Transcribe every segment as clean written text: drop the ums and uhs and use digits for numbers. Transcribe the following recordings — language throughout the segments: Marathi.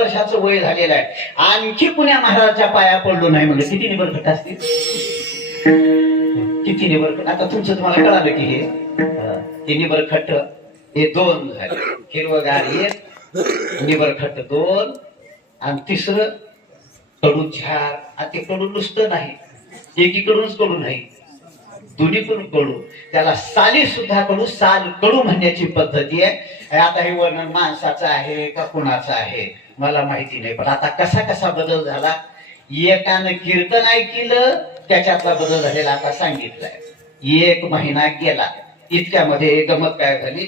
वर्षाचं वय झालेलं आहे, आणखी पुण्या महाराजाच्या पाया पडलो नाही म्हणजे किती निबरखट असतील, किती निबरखट. आता तुमचं तुम्हाला कळालं की हे निबरखट हे दोन झाले, हिरवगार एक, निबरखट दोन, आणि तिसरं कडू झाड. आणि ते कडू नुसतं नाही, एकीकडूनच कडू नाही, दोन्ही पण कडू, त्याला साली सुद्धा कडू, साल कडू म्हणण्याची पद्धती आहे. आता हे वर्णन माणसाचं आहे का कुणाचं आहे मला माहिती नाही, पण आता कसा कसा बदल झाला, एकानं कीर्तन ऐकलं त्याच्यातला बदल झालेला आता सांगितलाय. 1 महिना गेला, इतक्यामध्ये गमत काय झाली,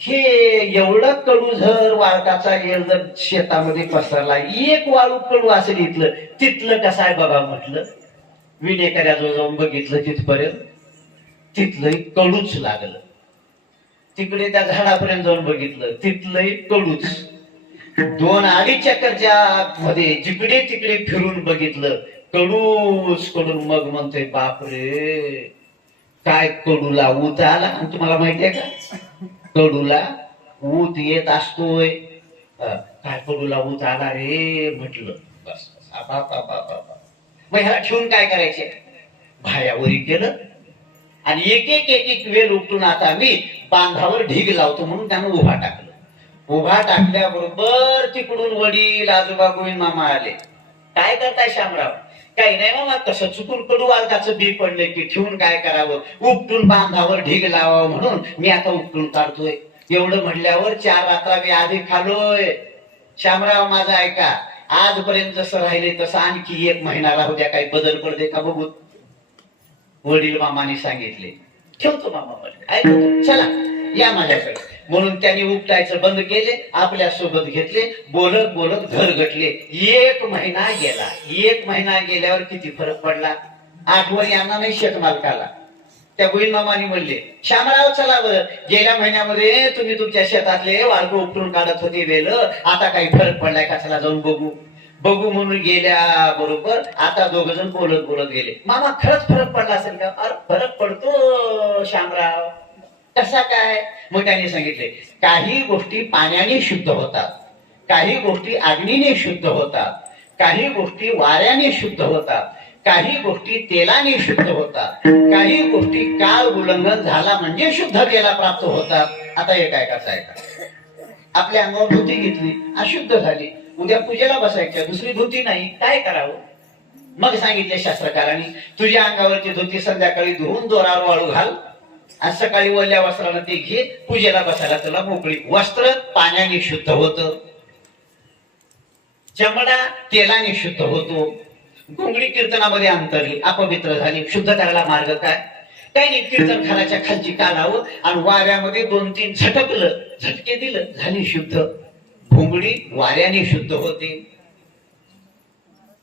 हे एवढं कडू झर वाळकाचा येळ जर शेतामध्ये पसरला, एक वाळू कडू असेल इथलं, तिथलं कसं आहे बघा म्हटलं. विनेकऱ्याजवळ जाऊन बघितलं तिथपर्यंत, तिथलंही कडूच लागलं. तिकडे त्या झाडापर्यंत जाऊन बघितलं, तिथलंही कडूच. 2-2.5 चक्करच्या मध्ये जिकडे तिकडे फिरून बघितलं, कडूच कडून. मग म्हणतोय बापरे, काय कडूला ऊत आला. आणि तुम्हाला माहितीये का, कडूला ऊत येत असतोय. काय कडूला ऊत आला रे म्हटलं. बस मग ह्याला ठेवून काय करायचे, भायावरी केलं, आणि एक एक एक एक वेळ उपटून आता मी बांधावर ढीग लावतो म्हणून त्यानं उभा टाकलं. उभा टाकल्याबरोबर तिकडून वडील आजोबा गोविंद मामा आले. काय करताय शामराव? काही नाही मामा, कसं चुकून कडू वालकाचं बी पडले की ठेवून काय करावं, उपटून बांधावर ढीग लावावं म्हणून मी आता उपटून काढतोय. एवढं म्हणल्यावर 4 रात्रा मी आधी खालोय. शामराव माझा ऐका, आजपर्यंत जसं राहिले तसं आणखी 1 महिना राहू द्या, काही बदल पडते का बघू. वडील मामाने सांगितले, ठेवतो मामा म्हटले, ऐकतो, चला या माझ्याकडे. म्हणून त्यांनी उपटायचं बंद केले, आपल्या सोबत घेतले, बोलत बोलत घर गटले. 1 महिना गेला. 1 महिना गेल्यावर किती फरक पडला. आठवण यांना नाही शेतमालकाला. त्या गोविंद मामानी म्हणले, शामराव चला बरं, गेल्या महिन्यामध्ये तुम्ही तुमच्या शेतातले वाळू उपटून काढत होते वेल, आता काही फरक पडलाय का, चला जाऊन बघू. बघू म्हणून गेल्या बरोबर आता 2 जण बोलत बोलत गेले. मामा खरंच फरक पडला असेल का? अरे फरक पडतो शामराव. कसा काय? मग त्यांनी सांगितले, काही गोष्टी पाण्याने शुद्ध होतात, काही गोष्टी अग्नीने शुद्ध होतात, काही गोष्टी वाऱ्याने शुद्ध होतात, काही गोष्टी तेलाने शुद्ध होतात, काही गोष्टी काळ उल्लंघन झाला म्हणजे शुद्ध तेला प्राप्त होतात. आता एक ऐकायचं ऐका, आपल्या अंगावर धोती घेतली, अशुद्ध झाली, उद्या पूजेला बसायच्या, दुसरी धोती नाही, काय करावं? मग सांगितले शास्त्रकारांनी, तुझ्या अंगावरची धोती संध्याकाळी धुवून दोरावर वाळू घाल, आज सकाळी ओल्या वस्त्रानं ते घे, पूजेला बसायला तुला मोकळी. वस्त्र पाण्याने शुद्ध होतं, चमडा तेलाने शुद्ध होतो. घोंगडी कीर्तनामध्ये अंतरली, अपवित्र झाली, शुद्ध करायला मार्ग काय? काही नाही, कीर्तन खानाच्या खालची काढावं आणि वाऱ्यामध्ये 2-3 झटकलं, झटके दिलं, झाली शुद्ध. घोंगडी वाऱ्याने शुद्ध होते.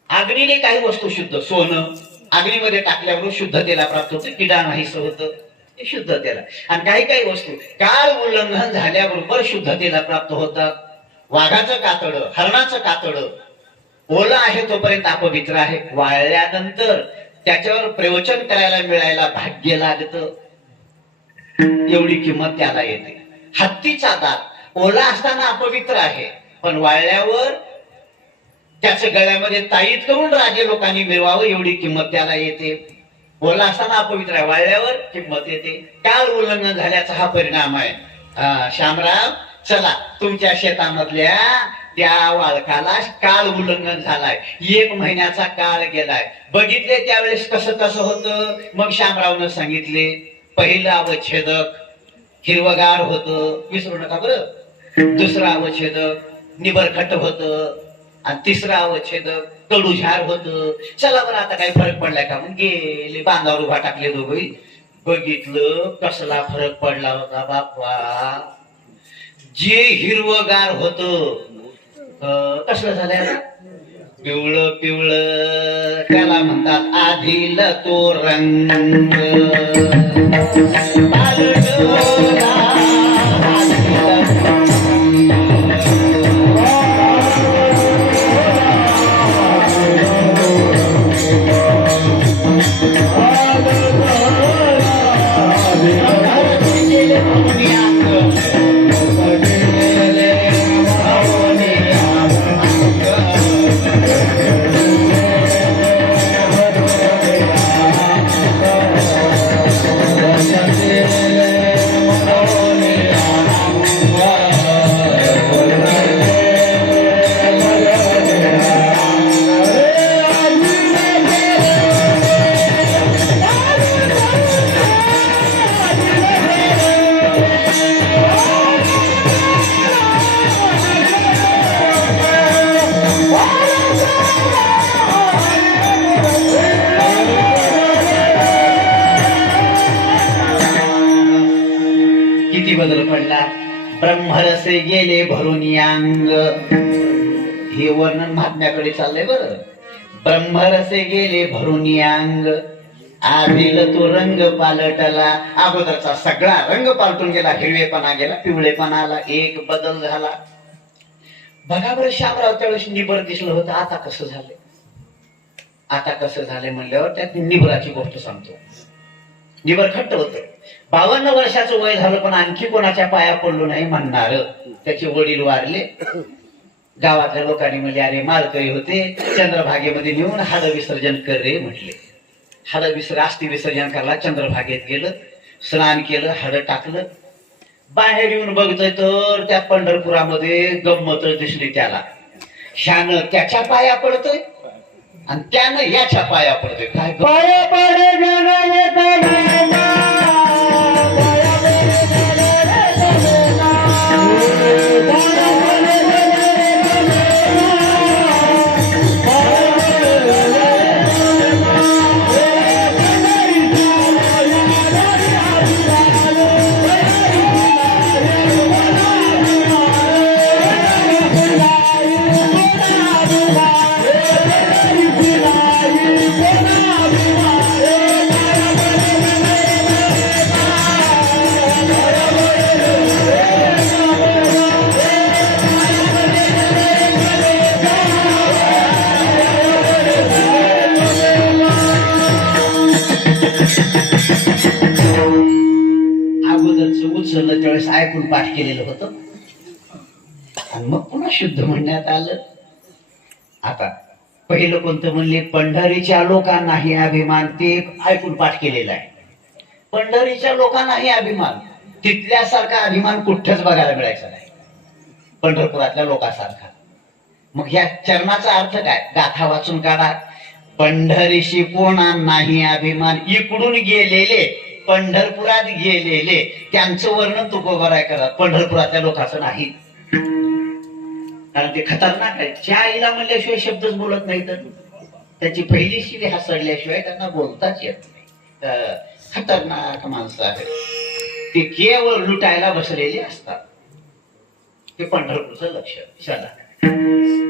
अग्नीने काही वस्तू शुद्ध, सोनं अग्नीमध्ये टाकल्यावर शुद्ध तेला प्राप्त होतं, किडा नाहीसं होतं, ते शुद्ध तेला. आणि काही काही वस्तू काळ उल्लंघन झाल्याबरोबर शुद्ध तेला प्राप्त होतात. वाघाचं कातड, हरणाचं कातड ओला आहे तोपर्यंत अपवित्र आहे, वाळल्यानंतर त्याच्यावर प्रवचन करायला मिळायला भाग्य लागतं, एवढी किंमत त्याला येते. हत्तीचा दात ओला असताना अपवित्र आहे, पण वाळल्यावर त्याच्या गळ्यामध्ये ताईत करून राजे लोकांनी मिळवावं, एवढी किंमत त्याला येते. ओला असताना अपवित्र आहे, वाळल्यावर किंमत येते. काळ उल्लंघन झाल्याचा हा परिणाम आहे. शामराव चला, तुमच्या शेतामधल्या त्या वाळकाला काळ उल्लंघन झालाय, 1 महिन्याचा काळ गेलाय. बघितले त्यावेळेस कसं कसं होतं. मग शामरावनं सांगितले, पहिलं अवच्छेदक हिरवगार होतं, विसरू नका बरं. दुसरं अवच्छेदक निबरखट होतं, आणि तिसरं अवच्छेदक कडूझार होतं. चला बरं, आता काही फरक पडलाय का? मग गेले, बांधावर उभा टाकले दोघंही. बघितलं कसला फरक पडला होता बाप्पा. जे हिरवगार होतं कसलं झालंय, पिवळं पिवळं, त्याला म्हणतात आधील तो रंग. ब्रह्मरसे गेले भरून अंग. हे वर्णन महात्म्याकडे चाललंय बरं. ब्रह्मरसे गेले भरून अंग, आधील तो रंग पालटला. अगोदरचा सगळा रंग पालटून गेला, हिरवेपणा गेला, पिवळेपणा आला, एक बदल झाला. बघा बरं शामराव त्यावेळेस निबर दिसलं होतं, आता कसं झालंय? आता कसं झालंय म्हणल्यावर त्यात निबराची गोष्ट सांगतो. निबर खट्ट होत, 52 वर्षाचं वय झालं पण आणखी कोणाच्या पाया पडलो नाही म्हणणार. त्याचे वडील वारले. गावातल्या लोकांनी म्हणले अरे माळकरी होते, चंद्रभागेमध्ये नेऊन हाड विसर्जन कर रे म्हटले. अस्थि विसर्जन करायला चंद्रभागेत गेलं, स्नान केलं, हाड टाकलं. बाहेर येऊन बघतोय तर त्या पंढरपुरामध्ये गंमत दिसली त्याला. ह्यानं त्याच्या पाया पडतोय आणि त्यानं याच्या पाया पडतोय. काय पाया पडे उचललं त्यावेळेस ऐकून पाठ केलेलं होतं आणि मग पुन्हा शुद्ध म्हणण्यात आलं. आता पहिलं कोणतं म्हणले, पंढरीच्या लोकांनाही अभिमान, ते ऐकून पाठ केलेलं आहे. पंढरीच्या लोकांनाही अभिमान, तिथल्यासारखा अभिमान कुठेच बघायला मिळायचा नाही पंढरपुरातल्या लोकांसारखा. मग ह्या चरणाचा अर्थ काय? गाथा वाचून काढा. पंढरीशी कोणा नाही अभिमान, इकडून गेलेले पंढरपुरात गेलेले त्यांचं वर्णन तुकोबाराय करा, पंढरपुरातल्या लोकांचं नाही. कारण ते खतरनाक आहे. च्या आईला म्हणल्याशिवाय शब्दच बोलत नाही, तर त्याची पहिली शिवी हसडल्याशिवाय त्यांना बोलताच येत नाही. खतरनाक माणसं आहेत ते, केवळ लुटायला बसलेले असतात. ते पंढरपूरचं लक्ष चला.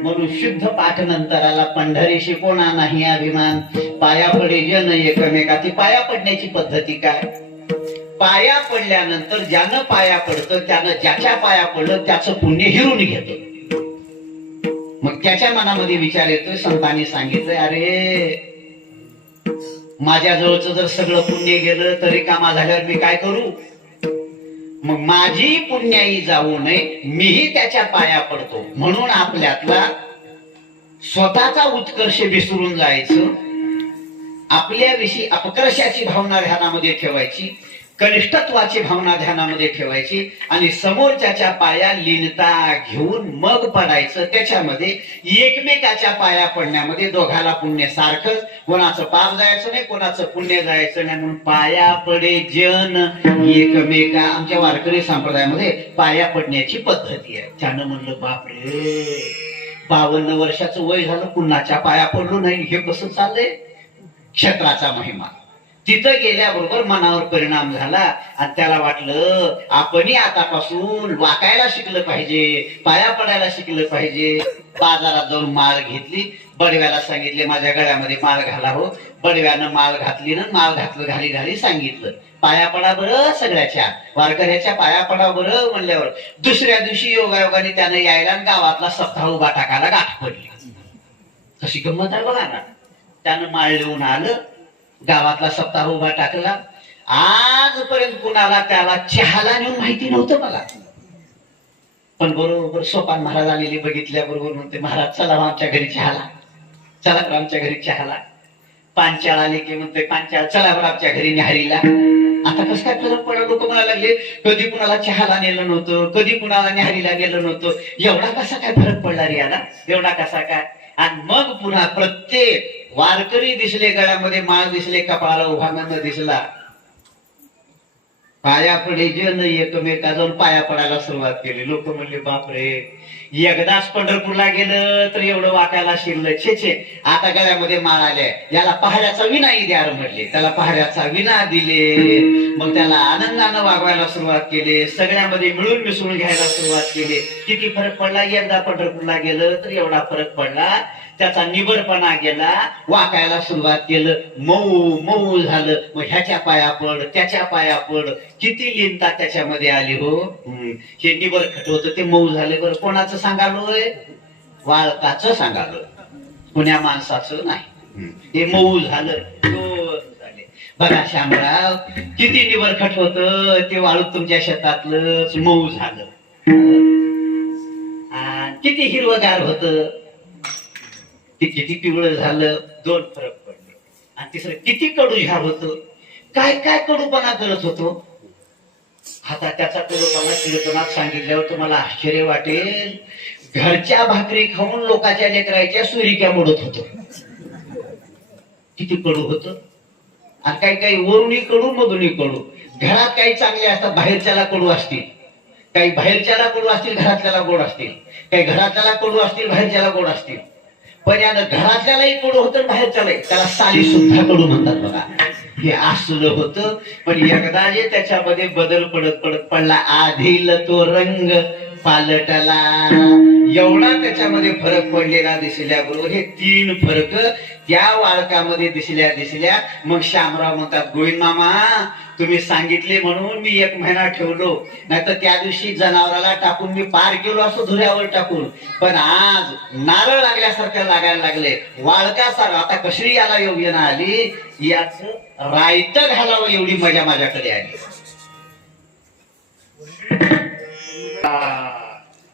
म्हणून शुद्ध पाठ नंतराला पंढरीशी कोणा नाही अभिमान, पाया पडे जन एकमेका. ती पाया पडण्याची पद्धती काय? पाया पडल्यानंतर ज्यानं पाया पडतं त्यानं ज्याच्या पाया पडलं त्याचं पुण्य हिरून घेतं. मग त्याच्या मनामध्ये विचार येतोय, संतांनी सांगितलंय अरे माझ्या जवळचं जर सगळं पुण्य गेलं तरी कामा झाल्यावर मी काय करू? मग माझी पुण्याई जाऊ नये, मीही त्याच्या पाया पडतो. म्हणून आपल्यातला स्वतःचा उत्कर्ष विसरून जायचं, आपल्याविषयी अपकर्षाची भावना ध्यानामध्ये ठेवायची, कनिष्ठत्वाची भावना ध्यानामध्ये ठेवायची आणि समोरच्याच्या पाया लीनता घेऊन मग पडायचं. त्याच्यामध्ये एकमेकाच्या पाया पडण्यामध्ये दोघाला पुण्य सारखंच, कोणाचं पाप जायचं नाही, कोणाचं पुण्य जायचं नाही. म्हणून पाया पडे जन एकमेका. आमच्या वारकरी संप्रदायामध्ये पाया पडण्याची पद्धती आहे. त्यानं म्हणलं बापरे 52 वर्षाचं वय झालं, कुणाच्या पाया पडलो नाही, हे कसं चाललंय? क्षेत्राचा महिमा. तिथं गेल्याबरोबर मनावर परिणाम झाला आणि त्याला वाटलं आपणही आतापासून वाकायला शिकलं पाहिजे, पाया पडायला शिकलं पाहिजे. बाजारात जाऊन माळ घेतली, बडव्याला सांगितले माझ्या गळ्यामध्ये माळ घाला हो. बडव्यानं माळ घातली ना, माळ घातलं, घाली घाली सांगितलं पाया पडा बरं, सगळ्याच्या वारकऱ्याच्या पाया पडा बरं म्हणल्यावर दुसऱ्या दिवशी योगायोगाने त्यानं यायला गावातला सप्ताह उभा टाकायला गाठ पडली. कशी गंमत आहे बघा ना. त्यानं माळ लिहून आलं, गावातला सप्ताह उभा टाकला. आजपर्यंत कुणाला त्याला चहाला नेऊन माहिती नव्हतं मला. पण बरोबर सोपान महाराज आलेले बघितल्याबरोबर म्हणते महाराज चला आमच्या घरी चहाला, चला बरं आमच्या घरी चहाला. पांचाळ आले की म्हणते पांचाळ चला बरं आमच्या घरी न्याहारीला. आता कसं काय फरक पडला? लोक म्हणायला लागले कधी कुणाला चहाला नेलं नव्हतं, कधी कुणाला न्याहारीला गेलं नव्हतं, एवढा कसा काय फरक पडला रे याला, एवढा कसा काय? आणि मग पुन्हा प्रत्येक वारकरी दिसले, गळ्यामध्ये माळ दिसले, कपाळाला उभानंद दिसला. पाया पडे जन एकमेका जाऊन पाया पडायला सुरुवात केली. लोक म्हणले बापरे एकदाच पंढरपूरला गेलं तर एवढं वाकायला शिरलं. छे छे, आता गळ्यामध्ये माळ आले, याला पहाड्याचा विनाही द्या म्हटले. त्याला पहाड्याचा विना दिले. मग त्याला आनंदानं वागवायला सुरुवात केली. सगळ्यामध्ये मिळून मिसळून घ्यायला सुरुवात केली. किती फरक पडला, एकदा पंढरपूरला गेलं तर एवढा फरक पडला. त्याचा निबरपणा गेला. वाकायला सुरुवात केलं, मऊ मऊ झालं. मग ह्याच्या पाया पड, त्याच्या पाया पड, किती लिनता त्याच्यामध्ये आली हो. हे निबर खट होतं ते मऊ झाले. बरं कोणाचं सांगालोय? वाळकाचं सांगालोय, कुण्या माणसाचं नाही. ते मऊ झालं, दोन झाले. बघा शामराव, किती निबर खट होतं ते वाळू तुमच्या शेतातलंच मऊ झालं. किती हिरवगार होतं ते किती पिवळं झालं, दोन फरक पडले. आणि तिसरं किती कडू झाड होतं, काय काय कडूपणा करत होतो. आता त्याचा कडूपणा कीर्तनात सांगितल्यावर तुम्हाला आश्चर्य वाटेल. घरच्या भाकरी खाऊन लोकांच्या लेकराच्या सुरिक्या मोडत होतो. किती कडू होतं. आणि काही काही वरूनही कडू, मधूनही कडू. घरात काही चांगले असतात, बाहेरच्याला कडू असतील. काही बाहेरच्याला कडू असतील, घरातल्याला गोड असतील. काही घरातल्याला कडू असतील, बाहेरच्याला गोड असतील. पण यानं घरातल्यालाही कडू होतं, बाहेरच्यालाही. त्याला साली सुद्धा कडू म्हणतात बघा. हे असलं होतं. पण एकदा जे त्याच्यामध्ये बदल पडत पडत पडला, आधील तो रंग पालटला. एवढा त्याच्यामध्ये फरक पडलेला दिसल्याबरोबर हे तीन फरक त्या वाळकामध्ये दिसल्या. मग शामराव म्हणतात, गोविंद मामा तुम्ही सांगितले म्हणून मी 1 महिना ठेवलो, नाहीतर त्या दिवशी जनावराला टाकून मी पार केलो असतो धुऱ्यावर टाकून. पण आज नारळ लागल्यासारख्या लागायला लागले, वाळकासारखं. आता कशी याला योजना आली, याच रायत घालावं एवढी मजा माझ्याकडे आली.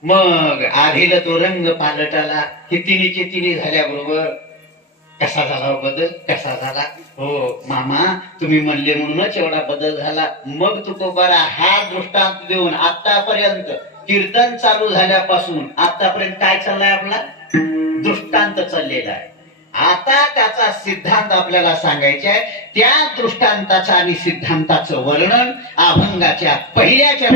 मग आधीला तो रंग पालटाला. हे तिन्ही झाल्याबरोबर कसा झाला बदल, कसा झाला. हो मामा तुम्ही म्हणले म्हणूनच एवढा बदल झाला. मग तो बरा हा दृष्टांत देऊन आतापर्यंत कीर्तन चालू झाल्यापासून आतापर्यंत काय चाललंय, आपला दृष्टांत चाललेला आहे. आता त्याचा सिद्धांत आपल्याला सांगायचा आहे. त्या दृष्टांताचं आणि सिद्धांताचं वर्णन अभंगाच्या पहिल्याच्या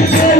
Yeah.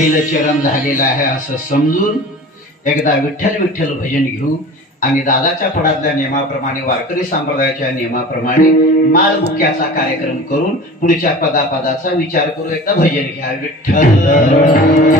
पहिलं चरण झालेलं आहे असं समजून एकदा विठ्ठल विठ्ठल भजन घेऊ आणि दादाच्या फडातल्या नियमाप्रमाणे वारकरी संप्रदायाच्या नियमाप्रमाणे माळ मुक्याचा कार्यक्रम करून पुढच्या पदाचा विचार करू. एकदा भजन घ्या. विठ्ठल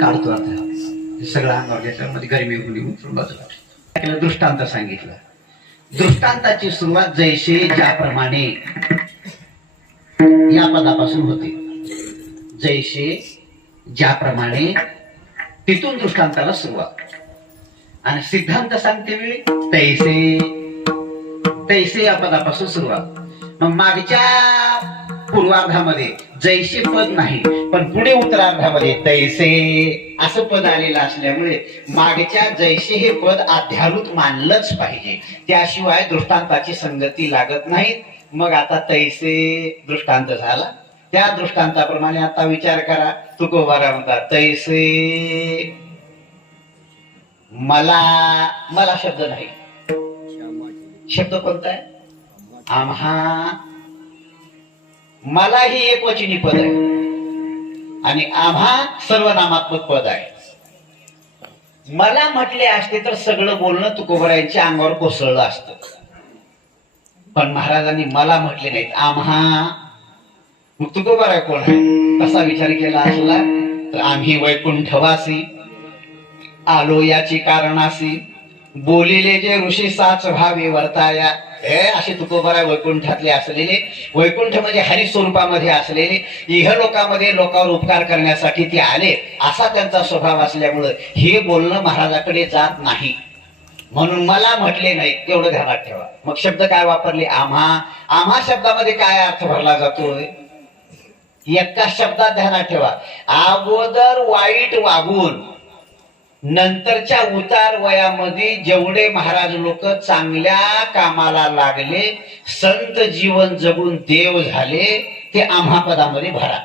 काढतो. आता सगळं अंगावर घेतल्यामध्ये गरमी निघून बाजूला दृष्टांत सांगितलं. दृष्टांताची सुरुवात जैसे ज्याप्रमाणे या पदापासून होते. जैसे ज्याप्रमाणे तिथून दृष्टांताला सुरुवात आणि सिद्धांत सांगते वेळी तैसे तैसे या पदापासून सुरुवात. मग मागच्या पूर्वार्धामध्ये जैसे पद नाही पण पुढे उत्तरार्धामध्ये तैसे असं पद आलेलं असल्यामुळे मागच्या जैसे हे पद आध्यारूत मानलंच पाहिजे. त्याशिवाय दृष्टांताची संगती लागत नाही. मग आता तैसे दृष्टांत झाला. त्या दृष्टांताप्रमाणे आता विचार करा. तुकोबारा म्हणतात तैसे मला मला शब्द नाही. शब्द कोणता आहे? आम्हा. मला ही एक वचनी पद आहे आणि आम्हा सर्वनामात्मक पद आहे. मला म्हटले असते तर सगळं बोलणं तुकोबरायांच्या अंगावर कोसळलं असतं. पण महाराजांनी मला म्हटले नाहीत, आम्हा. मग तुकोबराय कोण आहे? कसा विचार केला असला तर आम्ही वैकुंठवासी आलो याची कारणासी बोलिले जे ऋषी साच भावे वर्ताया. हे असे तुकोबराय वैकुंठातले असलेले. वैकुंठ म्हणजे हरी स्वरूपामध्ये असलेले इहलोकामध्ये लोकांवर उपकार करण्यासाठी ते आले असा त्यांचा स्वभाव असल्यामुळं हे बोलणं महाराजाकडे जात नाही. म्हणून मला म्हटले नाही एवढं ध्यानात ठेवा. मग शब्द काय वापरले? आम्हा. आम्हा शब्दामध्ये काय अर्थ भरला जातोय? एका शब्दात ध्यानात ठेवा. अगोदर वाईट वागून नंतरच्या उतार वयामध्ये जेवढे महाराज लोक चांगल्या कामाला लागले, संत जीवन जगून देव झाले, ते आम्हा पदामध्ये भरा.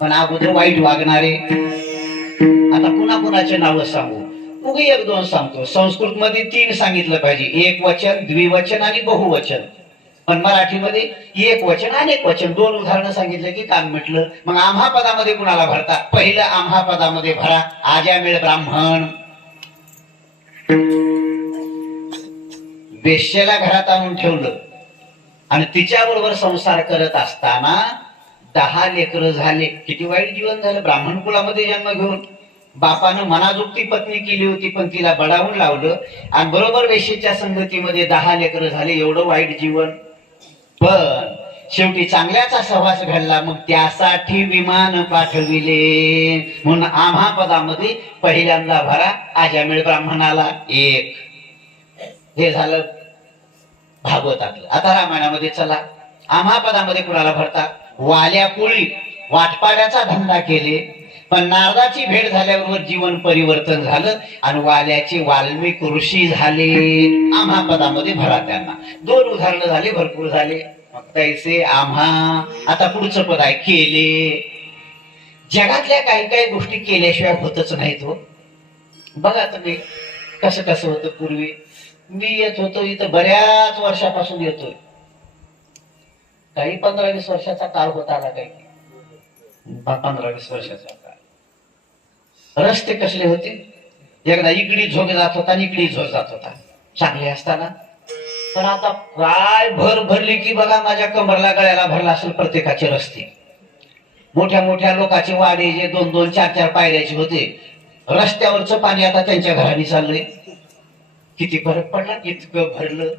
पण अगोदर वाईट वागणारे, आता पुन्हा कुणाचे नाव सांगू? उगी एक दोन सांगतो. संस्कृत मध्ये 3 सांगितलं पाहिजे, एक वचन, द्विवचन आणि बहुवचन. पण मराठीमध्ये एक वचन अनेक वचन. 2 उदाहरणं सांगितलं की काम म्हटलं. मग आम्हा पदामध्ये कुणाला भरता? पहिलं आम्हा पदामध्ये भरा आज्यामेळ ब्राह्मण. वेश्येला घरात आणून ठेवलं आणि तिच्या बरोबर संसार करत असताना 10 लेकरं झाले. किती वाईट जीवन झालं. ब्राह्मण कुलामध्ये जन्म घेऊन बापानं मनाजुक्ती पत्नी केली होती पण तिला बडावून लावलं आणि बरोबर वेश्येच्या संगतीमध्ये 10 लेकरं झाले. एवढं वाईट जीवन. पण शेवटी चांगल्याचा सहवास घडला. मग त्यासाठी विमान पाठविले. म्हणून आम्हा पदामध्ये पहिल्यांदा भरा आज्यामेळ ब्राह्मणाला 1. हे झालं भागवतातलं. आता रामायणामध्ये चला, आम्हा पदामध्ये कुणाला भरता? वाल्या कोळी वाटपाड्याचा धंदा केले, पण नारदाची भेट झाल्याबरोबर जीवन परिवर्तन झालं आणि वाल्याचे वाल्मिक ऋषी झाले. आम्हा पदामध्ये भरा त्यांना. 2 उदाहरणं झाले, भरपूर झाले. मग तैसे आम्हा. आता पुढचं पद आहे केले. जगातल्या काही काही गोष्टी केल्याशिवाय होतच नाहीत हो. बघा तुम्ही कसं कसं होतं पूर्वी. मी येत होतो इथं, बऱ्याच वर्षापासून येतोय, काही 15-20 वर्षाचा काळ होत आला, काही 15-20 वर्षाचा काळ. रस्ते कसले होते? एकदा इकडी झोक जात होता आणि इकडी झोक जात होता, चांगले असताना. पण आता काय भर भरली की बघा, माझ्या कमरला गळ्याला भरला असेल प्रत्येकाचे रस्ते. मोठ्या मोठ्या लोकांचे वाडे जे 2-2, 4-4 पायऱ्याचे होते, रस्त्यावरचं पाणी आता त्यांच्या घराने चाललंय. किती फरक पडला, इतकं भरलं.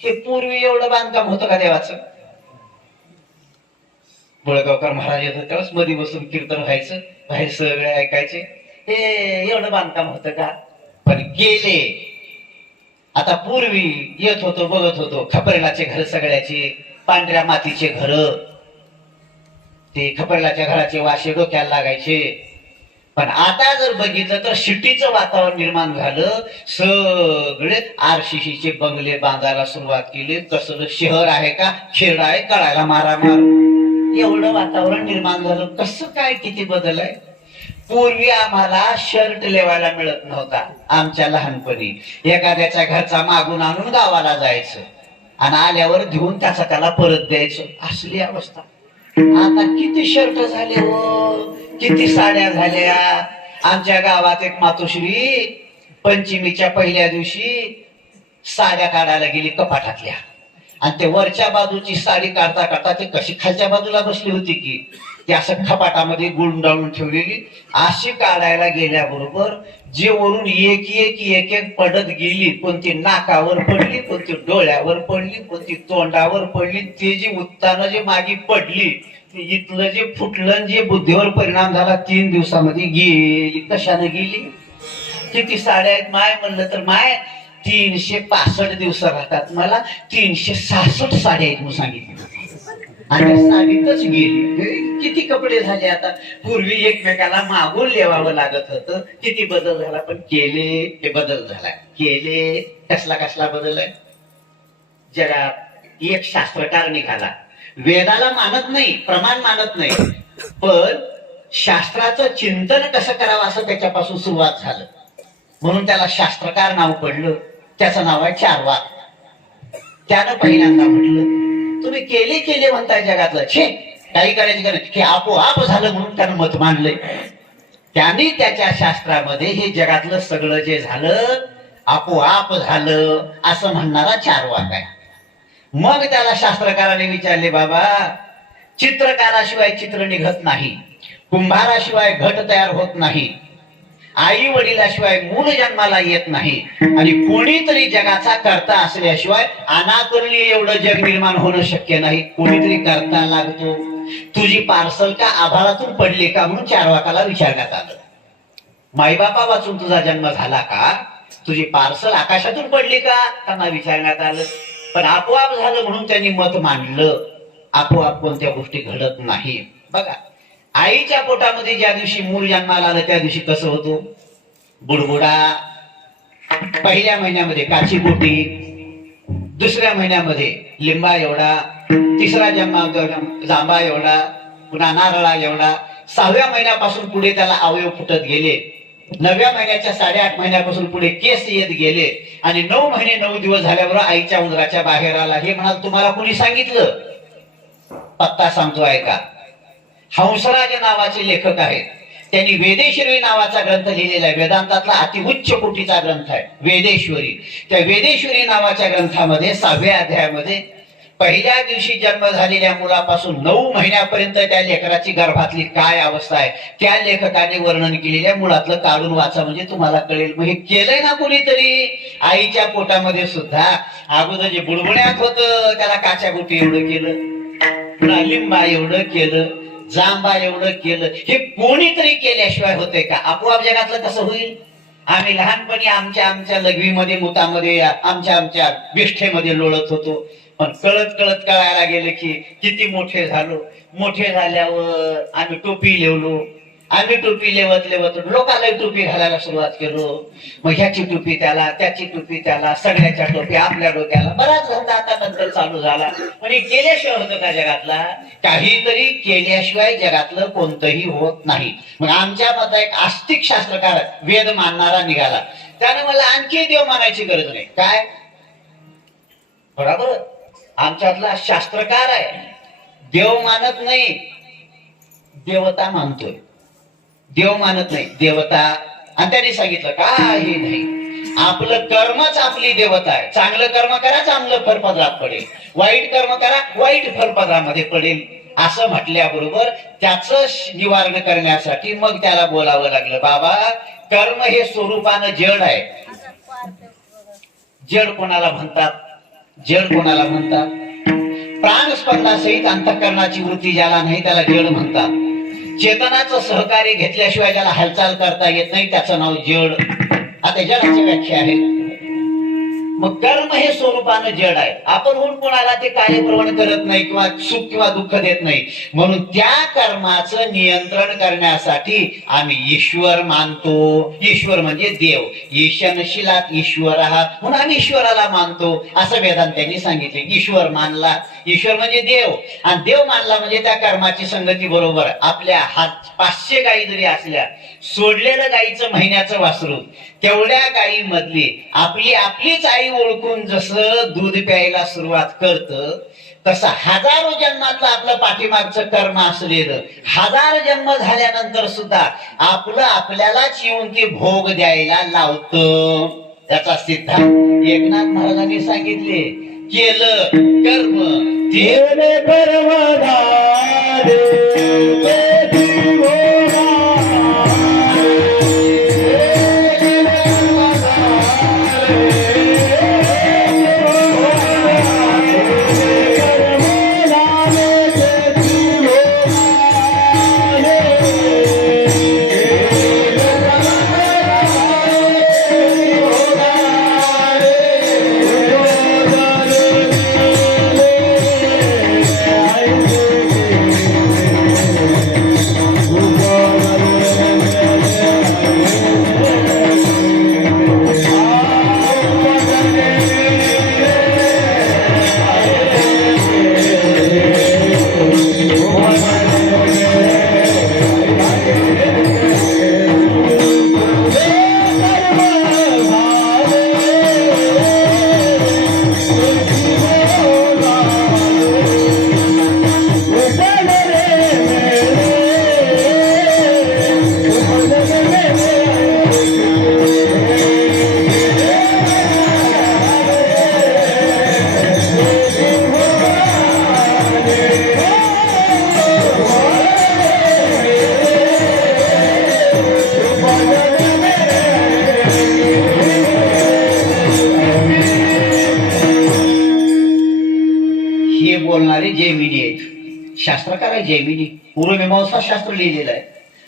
हे पूर्वी एवढं बांधकाम होतं का देवाचं? बुळगावकर महाराज येत होते त्यावेळेस मध्ये बसून कीर्तन व्हायचं, बाहेर सगळे ऐकायचे. हे एवढं बांधकाम होतं का? पण गेले. आता पूर्वी येत होतो, बघत होतो, खपरेलाचे घर सगळ्याचे, पांढऱ्या मातीचे घर, ते खपरेलाच्या घराचे वाशे डोक्याला लागायचे. पण आता जर बघितलं तर सिटीचं वातावरण निर्माण झालं. सगळे आरसीसीचे बंगले बांधायला सुरुवात केली. कसं शहर आहे का खेड आहे कळायला मारामार, एवढं वातावरण निर्माण झालं. कसं काय किती बदल आहे. पूर्वी आम्हाला शर्ट लेवायला मिळत नव्हता. आमच्या लहानपणी एखाद्याच्या घरचा मागून आणून गावाला जायचं आणि आल्यावर घेऊन त्याला परत द्यायचं, असली अवस्था. आता किती शर्ट झाले हो, किती साड्या झाल्या. आमच्या गावात एक मातोश्री पंचमीच्या पहिल्या दिवशी साड्या काढायला गेली कपाटातल्या, आणि ते वरच्या बाजूची साडी काढता काढता ते कशी खालच्या बाजूला बसली होती की ती असं खपाटामध्ये गुंडाळून ठेवलेली. अशी काढायला गेल्याबरोबर जे वरून एक एक एक एक पडत गेली, कोणती नाकावर पडली, कोणती डोळ्यावर पडली, कोणती तोंडावर पडली. ते जी उत्तानं जे मागे पडली, इथलं जे फुटलं, जे बुद्धीवर परिणाम झाला, 3 दिवसामध्ये गेली. कशाने गेली? किती साड्या आहेत माय म्हणलं तर माय 365 दिवस राहतात. मला 366 साड्या आहेत म्हणून सांगितलं, आणि साडीतच गेली. किती कपडे झाले आता. पूर्वी एकमेकाला मागून लेवावं लागत होतं. किती बदल झाला. पण केले हे बदल झाला. केले कसला कसला बदल आहे. जगात एक शास्त्रकार निघाला, वेदाला मानत नाही, प्रमाण मानत नाही, पण शास्त्राचं चिंतन कसं करावं असं त्याच्यापासून सुरुवात झालं. म्हणून त्याला शास्त्रकार नाव पडलं. त्याचं नाव आहे चार्वाक. त्यानं पहिल्यांदा म्हटलं, तुम्ही केले केले म्हणताय जगातलं, छे काही करायची गरज, हे आपोआप झालं म्हणून त्यानं मत मांडलंय. त्याने त्याच्या शास्त्रामध्ये हे जगातलं सगळं जे झालं आपोआप झालं असं म्हणणारा चार्वाक आहे. मग त्याला शास्त्रकाराने विचारले, बाबा चित्रकाराशिवाय चित्र निघत नाही, कुंभाराशिवाय घट तयार होत नाही, आई वडिलाशिवाय मूल जन्माला येत नाही, आणि कोणीतरी जगाचा करता असल्याशिवाय अनाकर्णी एवढं जग निर्माण होणं शक्य नाही. कोणीतरी करता लागतो. तुझी पार्सल का आभाळातून पडली का म्हणून चार्वाकाला विचारण्यात आलं. माईबापा वाचून तुझा जन्म झाला का? तुझी पार्सल आकाशातून पडली का? त्यांना विचारण्यात आलं. पण आपोआप झालं म्हणून त्यांनी मत मांडलं. आपोआप कोणत्या गोष्टी घडत नाही. बघा, आईच्या पोटामध्ये ज्या दिवशी मूल जन्माला आलं त्या दिवशी कसं होतो? बुडबुडा. पहिल्या महिन्यामध्ये काची बोटी, दुसऱ्या महिन्यामध्ये लिंबा एवढा, तिसरा जांभा एवढा, पुन्हा नारळा एवढा. 6व्या महिन्यापासून पुढे त्याला अवयव फुटत गेले. 9व्या महिन्याच्या 8.5 महिन्यापासून पुढे केस येत गेले, आणि 9 महिने 9 दिवस झाल्यावर आईच्या उदराच्या बाहेर आला. हे म्हणाल तुम्हाला कोणी सांगितलं? पत्ता सांगतो ऐका. हंसराज नावाचे लेखक आहेत. त्यांनी वेदेश्वरी नावाचा ग्रंथ लिहिलेला आहे. वेदांतातला अतिउच्च कोटीचा ग्रंथ आहे वेदेश्वरी. त्या वेदेश्वरी नावाच्या ग्रंथामध्ये 6व्या अध्यायामध्ये पहिल्या दिवशी जन्म झालेल्या मुलापासून 9 महिन्यापर्यंत त्या लेकराची गर्भातली काय अवस्था आहे त्या लेखकाने वर्णन केलेल्या मुळातलं काढून वाचा, म्हणजे तुम्हाला कळेल. मग हे केलंय ना कोणीतरी. आईच्या पोटामध्ये सुद्धा अगोदर जे बुडबुड्यात होतं त्याला काच्या गोटी एवढं केलं, लिंबा एवढं केलं, जांबा एवढं केलं. हे कोणीतरी केल्याशिवाय होतंय का? आपोआप जगातलं कसं होईल? आम्ही लहानपणी आमच्या आमच्या लघवीमध्ये मुतामध्ये आमच्या विष्ठेमध्ये लोळत होतो, पण कळत कळत कळायला गेलं की किती मोठे झालो. मोठे झाल्यावर आम्ही टोपी लेवलो. आम्ही टोपी लेवत लेवत लोकांना टोपी घालायला सुरुवात केलो. मग ह्याची टोपी त्याला, त्याची टोपी त्याला, सगळ्याच्या टोपी आपल्या डोक्याला. बराच धंदा आता नंतर चालू झाला. म्हणजे केल्याशिवाय होतं का जगातला? काहीतरी केल्याशिवाय जगातलं कोणतंही होत नाही. मग आमच्या मध्ये एक आस्तिक शास्त्रकार वेद मानणारा निघाला. त्याने मला आणखी देव मानायची गरज नाही. काय बरोबर, आमच्यातला शास्त्रकार आहे, देव मानत नाही, देवता मानतोय. देव मानत नाही, देवता. आणि त्यांनी सांगितलं काही नाही, आपलं कर्मच आपली देवता आहे. चांगलं कर्म करा, चांगलं फलपदरात पडेल. वाईट कर्म करा, वाईट फलपदरामध्ये पडेल. असं म्हटल्याबरोबर त्याचं निवारण करण्यासाठी मग त्याला बोलावं लागलं, बाबा कर्म हे स्वरूपानं जड आहे. जड कोणाला म्हणतात? जड कोणाला म्हणतात? प्राणस्पंदासहित अंतःकरणाची वृत्ती ज्याला नाही त्याला जड म्हणतात. चेतनाचं सहकार्य घेतल्याशिवाय ज्याला हालचाल करता येत नाही त्याचं नाव जड. आता जडाची व्याख्या आहे. मग कर्म हे स्वरूपानं जड आहे. आपण होऊन कोणाला ते कार्यप्रवण करत नाही किंवा सुख किंवा दुःख देत नाही. म्हणून त्या कर्माचं नियंत्रण करण्यासाठी आम्ही ईश्वर मानतो. ईश्वर म्हणजे देव. ईशनशिलात ईश्वर आहात म्हणून आम्ही ईश्वराला मानतो असं वेदांतांनी सांगितले. ईश्वर मानला, ईश्वर म्हणजे देव, आणि देव मानला म्हणजे त्या कर्माची संगती बरोबर. आपल्या हात 500 गायी जरी असल्या, सोडलेलं गायीचं महिन्याचं वासरू, तेवढ्या गायी मधली आपली आपलीच आई ओळखून जसं दूध प्यायला सुरुवात करतं, तसं हजारो जन्मातलं आपलं पाठीमागचं कर्म असलेलं 1000 जन्म झाल्यानंतर सुद्धा आपलं आपल्यालाच येऊन ते भोग द्यायला लावतं. त्याचा सिद्धांत एकनाथ महाराजांनी सांगितले, केलं कर्म ते बोलणारे जैमिनी आहेत. शास्त्रकार आहे जैमिनी, पूर्वमीमांसा शास्त्र लिहिलेलं आहे.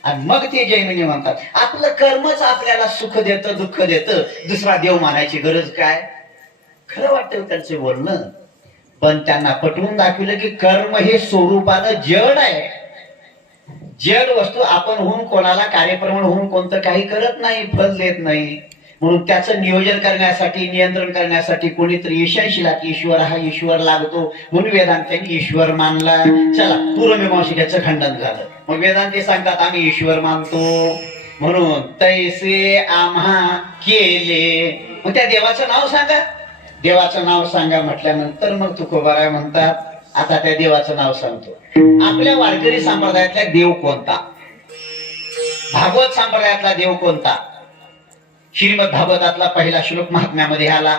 आणि मग ते जैमिनी म्हणतात आपलं कर्मच आपल्याला सुख देतं, दुःख देतं, दुसरा देव मानायची गरज काय? खरं वाटतं त्यांचं बोलणं, पण त्यांना पटवून दाखविलं की कर्म हे स्वरूपानं जड आहे. जड वस्तू आपण होऊन कोणाला कार्यप्रमाण होऊन कोणतं काही करत नाही, फल देत नाही. म्हणून त्याचं नियोजन करण्यासाठी, नियंत्रण करण्यासाठी कोणीतरी ईशानशिलात ईश्वर हा ईश्वर लागतो. म्हणून वेदांतांनी ईश्वर मानला. चला, पूर्वमीमांसिकाचं खंडन झालं. मग वेदांती सांगतात आम्ही ईश्वर मानतो म्हणून तैसे आम्हा केले. मग त्या देवाचं नाव सांगा, देवाचं नाव सांगा म्हटल्यानंतर मग तुकोबाराय म्हणतात आता त्या देवाचं नाव सांगतो. आपल्या वारकरी संप्रदायातला देव कोणता? भागवत संप्रदायातला देव कोणता? श्रीमद भागवतातला पहिला श्लोक महात्म्यामध्ये आला,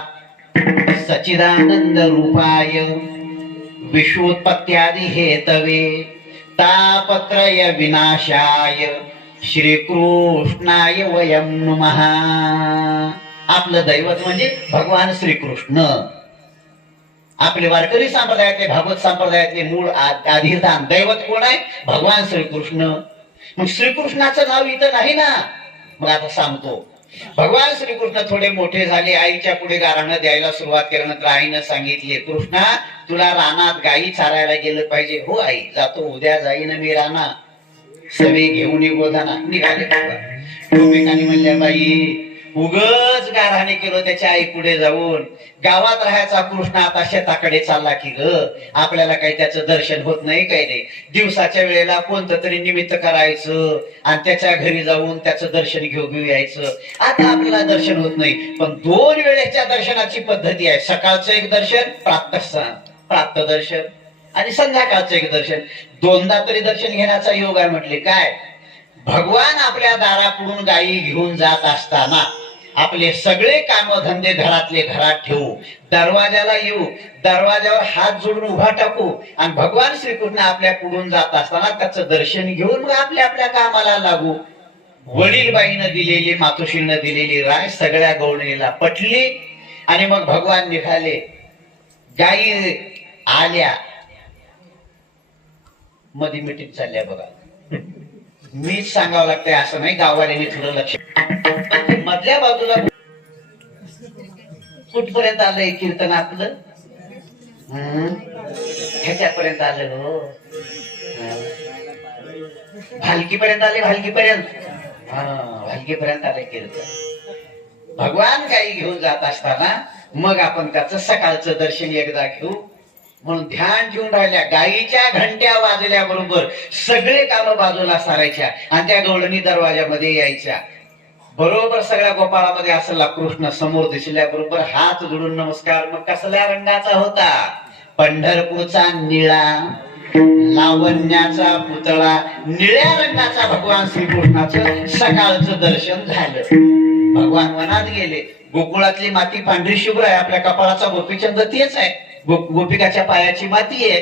सच्चिदानंद रूपाय विश्वोत्पत्त्यादि हेतवे तापत्रय विनाशाय श्रीकृष्णाय वयं नमः. आपलं दैवत म्हणजे भगवान श्रीकृष्ण. आपले वारकरी संप्रदायातले, भागवत संप्रदायातले मूळ आधिरदान दैवत कोण आहे? भगवान श्रीकृष्ण. मग श्रीकृष्णाचं नाव इथं नाही ना. मग आता सांगतो, भगवान श्रीकृष्ण थोडे मोठे झाले, आईच्या पुढे गाराणं द्यायला सुरुवात केल्यानंतर आईनं सांगितले, कृष्णा तुला रानात गायी चारायला गेलं पाहिजे. हो आई, जातो, उद्या जाईन मी राना, सवे घेऊन गोधाना. निघाले गोपिकांनी म्हणल्या, बाई उगच गाराणे केलं त्याच्या आई पुढे जाऊन. गावात राहायचा कृष्ण आता शेताकडे चालला की ग, आपल्याला काही त्याचं दर्शन होत नाही, काही नाही. दिवसाच्या वेळेला कोणतं तरी निमित्त करायचं आणि त्याच्या घरी जाऊन त्याचं दर्शन घेऊ यायचं. आता आपल्याला दर्शन होत नाही, पण 2 वेळेच्या दर्शनाची पद्धती आहे. सकाळचं एक दर्शन, प्राप्त दर्शन, आणि संध्याकाळचं एक दर्शन. 2दा तरी दर्शन घेण्याचा योग आहे. म्हटले काय, भगवान आपल्या दारापुढून गायी घेऊन जात असताना आपले सगळे कामधंदे घरातले घरात ठेवू, दरवाजाला येऊ, दरवाजावर हात जोडून उभा टाकू आणि भगवान श्रीकृष्ण आपल्या पुढून जात असताना त्याचं दर्शन घेऊन मग आपल्या आपल्या कामाला लागू. वडीलबाईनं दिलेली, मातोश्रीनं दिलेली राय सगळ्या गवळणीला पटली आणि मग भगवान निघाले. गायी आल्या, मध्ये मिटिंग चालल्या बघा. मीच सांगावं लागतंय असं नाही, गाववाल्याने थोडं लक्ष. मधल्या बाजूला कुठपर्यंत आलंय कीर्तन आपलं? ह्याच्यापर्यंत आलं हो, भालकीपर्यंत आले, भालकीपर्यंत. भालकीपर्यंत आले कीर्तन. भगवान गाई घेऊन जात असताना मग आपण त्याचं सकाळचं दर्शन एकदा घेऊ म्हणून ध्यान ठेवून राहिल्या. गायीच्या घंट्या वाजल्याबरोबर सगळे काम बाजूला सारायच्या आणि त्या गवळणी दरवाजामध्ये यायच्या. बरोबर सगळ्या गोपाळामध्ये असला कृष्ण समोर दिसल्याबरोबर हात जोडून नमस्कार. मग कसल्या रंगाचा होता? पंढरपूरचा निळा, लावण्याचा पुतळा, निळ्या रंगाचा भगवान श्रीकृष्णाचं सकाळचं दर्शन झालं. भगवान वनात गेले. गोकुळातली माती पांढरी शुभ्र आहे, आपल्या कपाळाचा गोपीचंद तेच आहे, गोपिकाच्या पायाची माती आहे.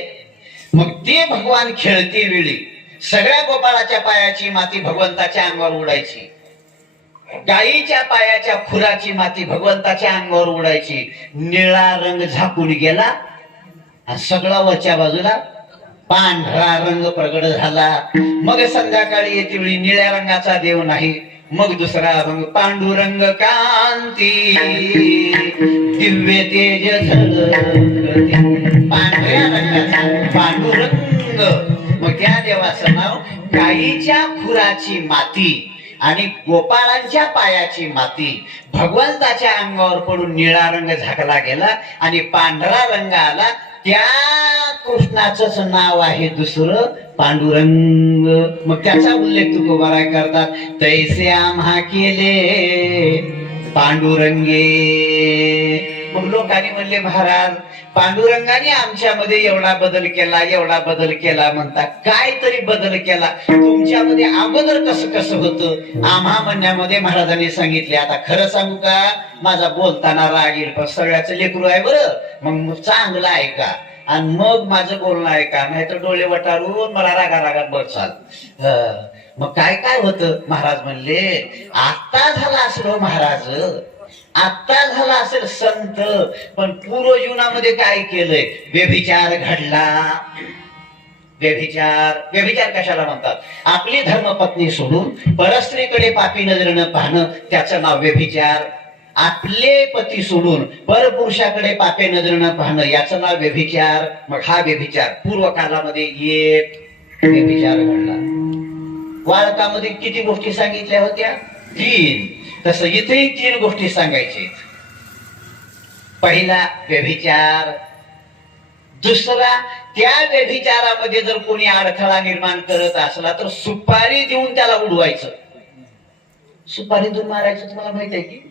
मग ते भगवान खेळते वेळी सगळ्या गोपाळाच्या पायाची माती भगवंताच्या अंगावर उडायची, गायीच्या पायाच्या खुराची माती भगवंताच्या अंगावर उडायची. निळा रंग झाकून गेला आणि सगळा वरच्या बाजूला पांढरा रंग प्रगट झाला. मग संध्याकाळी येते वेळी निळ्या रंगाचा देव नाही, मग दुसरा रंग पांडुरंग कांती दिव्य तेज पांढऱ्या रंगाचा पांडुरंग. मग त्या देवाचं नाव गायीच्या खुराची माती आणि गोपाळांच्या पायाची माती भगवंताच्या अंगावर पडून निळा रंग झाकला गेला आणि पांढरा रंग आला. त्या कृष्णाचंच नाव आहे दुसरं पांडुरंग. मग त्याचा उल्लेख तुकोबाराय करतात, तैसे आम्हा केले पांडुरंगे. मग लोकांनी म्हणले, महाराज पांडुरंगाने आमच्यामध्ये एवढा बदल केला, एवढा बदल केला म्हणता, काय तरी बदल केला तुमच्यामध्ये अगोदर कसं कसं होतं? आम्हा म्हणण्यामध्ये महाराजांनी सांगितले. आता खरं सांगू का, माझा बोलताना राग येईल, पण सगळ्याचं लेकरू आहे बरं, मग चांगलं आहे का आणि मग माझं बोलणं आहे का, नाही तर डोळे वटारून मला रागात बसाल. मग काय काय होतं? महाराज म्हणले, आता झाला असेल महाराज, आता झाला असेल संत, पण पूर्व जीवनामध्ये काय केलंय? व्यभिचार घडला. व्यभिचार कशाला म्हणतात? आपली धर्मपत्नी सोडून परस्त्रीकडे पापी नजरेनं पाहणं, त्याचं नाव व्यभिचार. आपले पती सोडून परपुरुषाकडे पापे नजरेनं पाहणं, याचं नाव व्यभिचार. मग हा व्यभिचार पूर्व कालामध्ये एक व्यभिचार घडला. वाळकामध्ये किती गोष्टी सांगितल्या होत्या? 3. तसं इथेही 3 गोष्टी सांगायचे. पहिला व्यभिचार. दुसरा, त्या व्यभिचारामध्ये जर कोणी अडथळा निर्माण करत असला तर सुपारी देऊन त्याला उडवायचं. सुपारी देऊन मारायचं. तुम्हाला माहित आहे की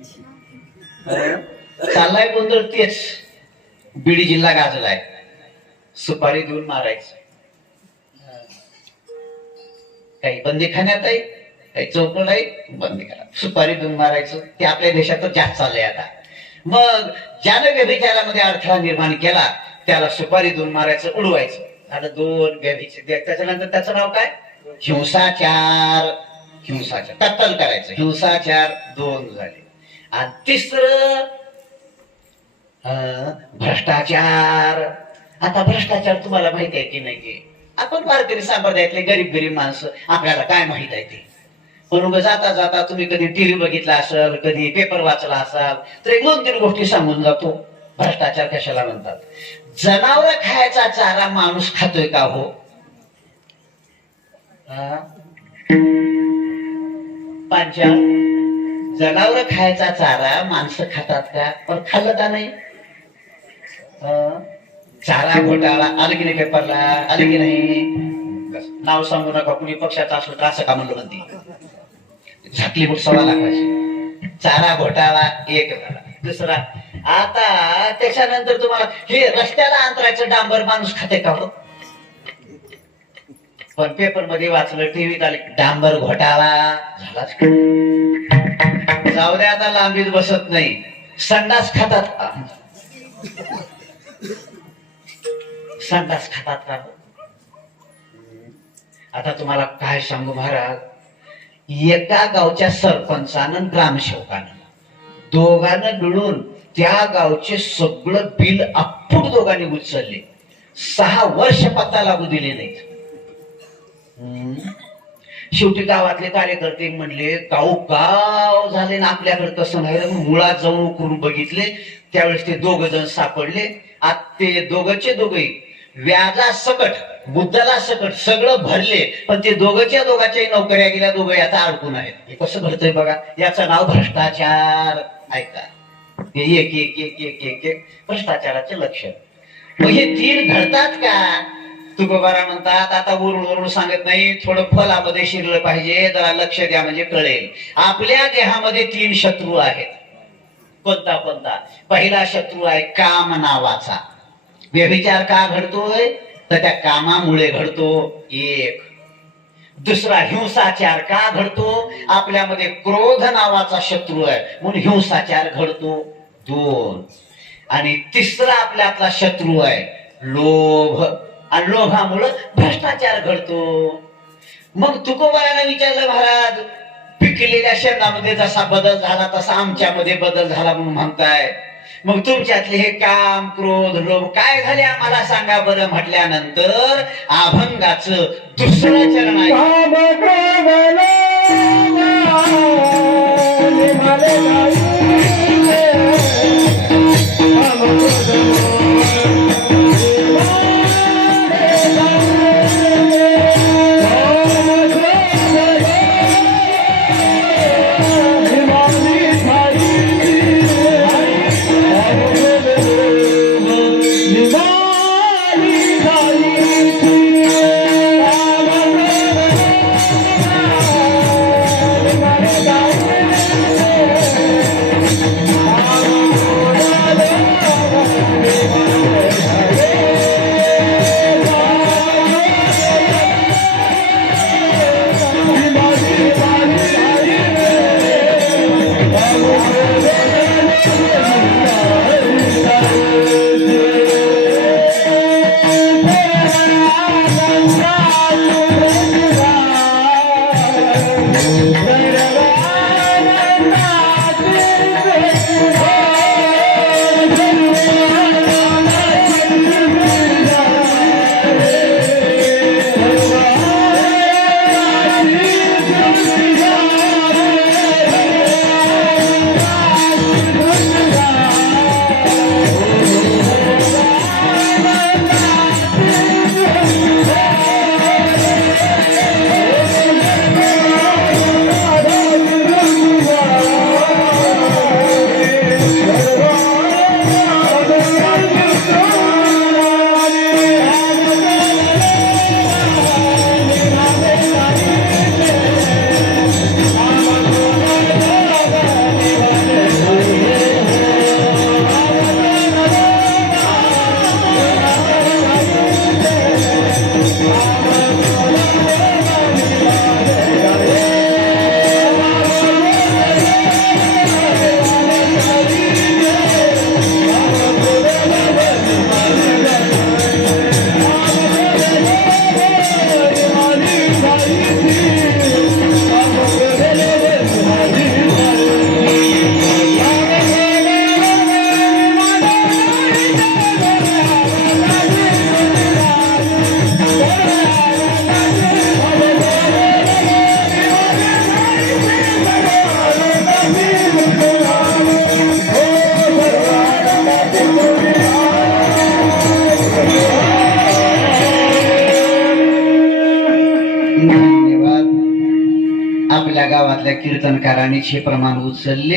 चाललाय गोंधळ तेच. बीड जिल्हा गाजलाय, सुपारी देऊन मारायचं. काही बंदीखान्यात आहे, काही चौकट आहे, बंदी करा, सुपारी देऊन मारायचं. ते आपल्या देशात जास्त चाललंय आता. मग ज्याने व्यभिचारामध्ये अडथळा निर्माण केला त्याला सुपारी देऊन मारायचं, उडवायचं. आता 2 व्यभिचार. त्याच्यानंतर त्याचं नाव काय? हिंसाचार. कत्तल करायचं, हिंसाचार 2 झाले. आणि 3रं भ्रष्टाचार. आता भ्रष्टाचार तुम्हाला माहिती आहे की नाही? आपण वारकरी संप्रदायातले गरीब माणसं, आपल्याला काय माहित आहे ते? पण उगा जाता जाता तुम्ही कधी टीव्ही बघितला असाल, कधी पेपर वाचला असाल, तर एक 2-3 गोष्टी सांगून जातो. भ्रष्टाचार कशाला म्हणतात? जनावर खायचा चारा माणूस खातोय का हो? पांचाळ, जनावर खायचा चारा माणसं खातात का? पण खाल्लं का नाही? चारा घोटाळा आलं की नाही पेपरला? आलं की नाही? नाव सांगू नका, कुणी पक्षाचा असलं तर असं का म्हणलं म्हणते. झाकली बुट 1.25 लाखाची. चारा घोटाळा एक झाला. दुसरा, आता त्याच्यानंतर तुम्हाला हे रस्त्याला अंतराचं डांबर माणूस खाते का हो? पण पेपर मध्ये वाचलं, टीव्हीत आले, डांबर घोटाळा झालाच. जाऊ द्या, आता लांबीत बसत नाही. संडास खातात का? संडास खातात का? आता तुम्हाला काय सांगू महाराज, एका गावच्या सरपंचानं ग्रामसेवकानं दोघांना मिळून त्या गावचे सगळं बिल अप्पूट दोघांनी उचलले. 6 वर्ष पत्ता लागू दिले नाहीत. शेवटी गावातले कार्यकर्ते म्हणले, गाव गाव झाले ना, आपल्याकडे कसं नाही. मुळात जाऊन उकरून बघितले, त्यावेळेस ते 2 जण सापडले. आता ते दोघंचे दोघे व्याजा सकट, मुद्दला सकट सगळं भरले, पण ते दोघांच्या नोकऱ्या गेल्या, दोघे आता अडकून आहेत. हे कसं घडतंय बघा. याचं नाव भ्रष्टाचार. ऐका, एक एक एक एक एक एक भ्रष्टाचाराचे लक्षण. मग हे 3 घडतात का? तुकोबारा म्हणतात, आता वरून सांगत नाही, थोडं फलामध्ये शिरलं पाहिजे, जरा लक्ष द्या म्हणजे कळेल. आपल्या देहामध्ये 3 शत्रू आहेत. कोणता कोणता? पहिला शत्रू आहे काम नावाचा. व्यभिचार का घडतोय? तर त्या कामामुळे घडतो. 1. दुसरा, हिंसाचार का घडतो? आपल्यामध्ये क्रोध नावाचा शत्रू आहे म्हणून हिंसाचार घडतो. 2. आणि तिसरा आपल्यातला शत्रू आहे लोभ, आणि लोभामुळे भ्रष्टाचार घडतो. मग तुकोबाराला विचारलं, महाराज पिकलेल्या शेणामध्ये जसा बदल झाला तसा आमच्यामध्ये बदल झाला म्हणून म्हणताय, मग तुमच्यातले हे काम क्रोध लोभ काय झाले आम्हाला सांगा बरं. म्हटल्यानंतर अभंगाचं 2रं चरण आहे. आपल्या गावातल्या कीर्तनकारांनी हे प्रमाण उचलले.